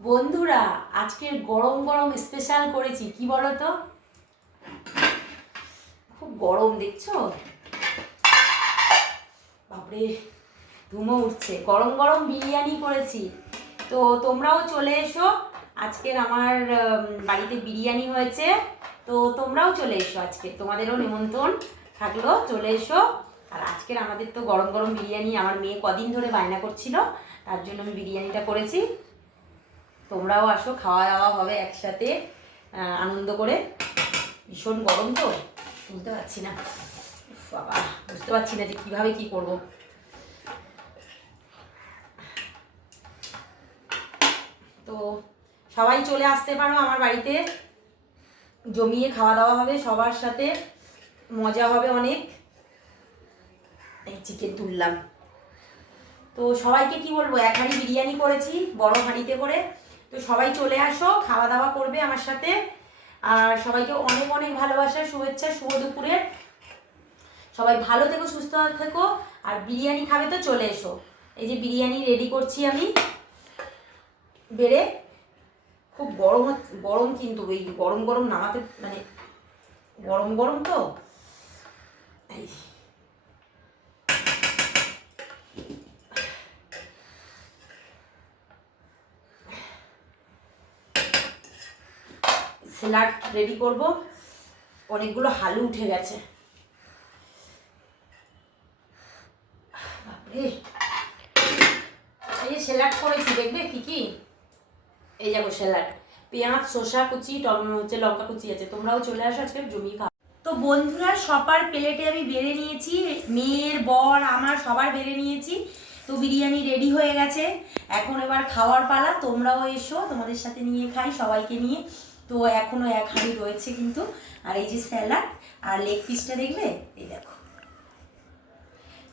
বন্ধুরা আজকে গরম গরম স্পেশাল করেছি, কি বলো তো? খুব গরম দেখছো, বাপরে ধুমো উঠছে। গরম গরম বিরিয়ানি করেছি, তো তোমরাও চলে এসো। আজকের আমার বাড়িতে বিরিয়ানি হয়েছে, তো তোমরাও চলে এসো। আজকে তোমাদেরও নিমন্ত্রণ থাকলো, চলে এসো। আর আজকের আমাদের তো গরম গরম বিরিয়ানি, আমার মেয়ে কদিন ধরে বায়না করছিল, তার জন্য আমি বিরিয়ানিটা করেছি। তোমরাও আসো, খাওয়া দাওয়া হবে একসাথে আনন্দ করে। ভীষণ গরম তো, বুঝতে পারছি না, বাবা বুঝতে পারছি না যে কীভাবে কী করব। তো সবাই চলে আসতে পারো আমার বাড়িতে, জমিয়ে খাওয়া দাওয়া হবে সবার সাথে, মজা হবে অনেক। এই চিকেন তুললাম, তো সবাইকে কি বলবো, এক হাঁড়ি বিরিয়ানি করেছি বড় হাঁড়িতে করে। তো সবাই চলে আসো, খাওয়া দাওয়া করবে আমার সাথে। আর সবাইকে অনেক অনেক ভালোবাসা, শুভেচ্ছা, শুভ দুপুরের। সবাই ভালো থেকো, সুস্থ থেকো। আর বিরিয়ানি খাবে তো চলে এসো। এই যে বিরিয়ানি রেডি করছি আমি বেড়ে। খুব গরম গরম, কিন্তু এই গরম গরম নামাতে মানে গরম গরম তো এই স্যালাড রেডি করব। অনেকগুলো হালু উঠে গেছে, বাপরে। এই যে স্যালাড করেছি, দেখবে কি কি। এই দেখো স্যালাড, পেঁয়াজ, শসা কুচি, হচ্ছে লঙ্কা কুচি আছে। তোমরাও চলে আসো, আজকে জমিয়ে খাও। তো বন্ধুরা সবার প্লেটে আমি বেড়ে নিয়েছি, মেয়ের, বর, আমার সবার বেড়ে নিয়েছি। তো বিরিয়ানি রেডি হয়ে গেছে, এখন এবার খাওয়ার পালা। তোমরাও এসো, তোমাদের সাথে নিয়ে খাই সবাইকে নিয়ে। তো এখনও এক হাঁড়ি রয়েছে কিন্তু। আর এই যে স্যালাড আর লেগ পিসটা দেখবে, এই দেখো।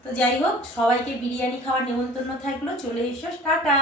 তো যাই হোক, সবাইকে বিরিয়ানি খাওয়ার নেমন্তন্ন থাকলো, চলে এসো, টাটা।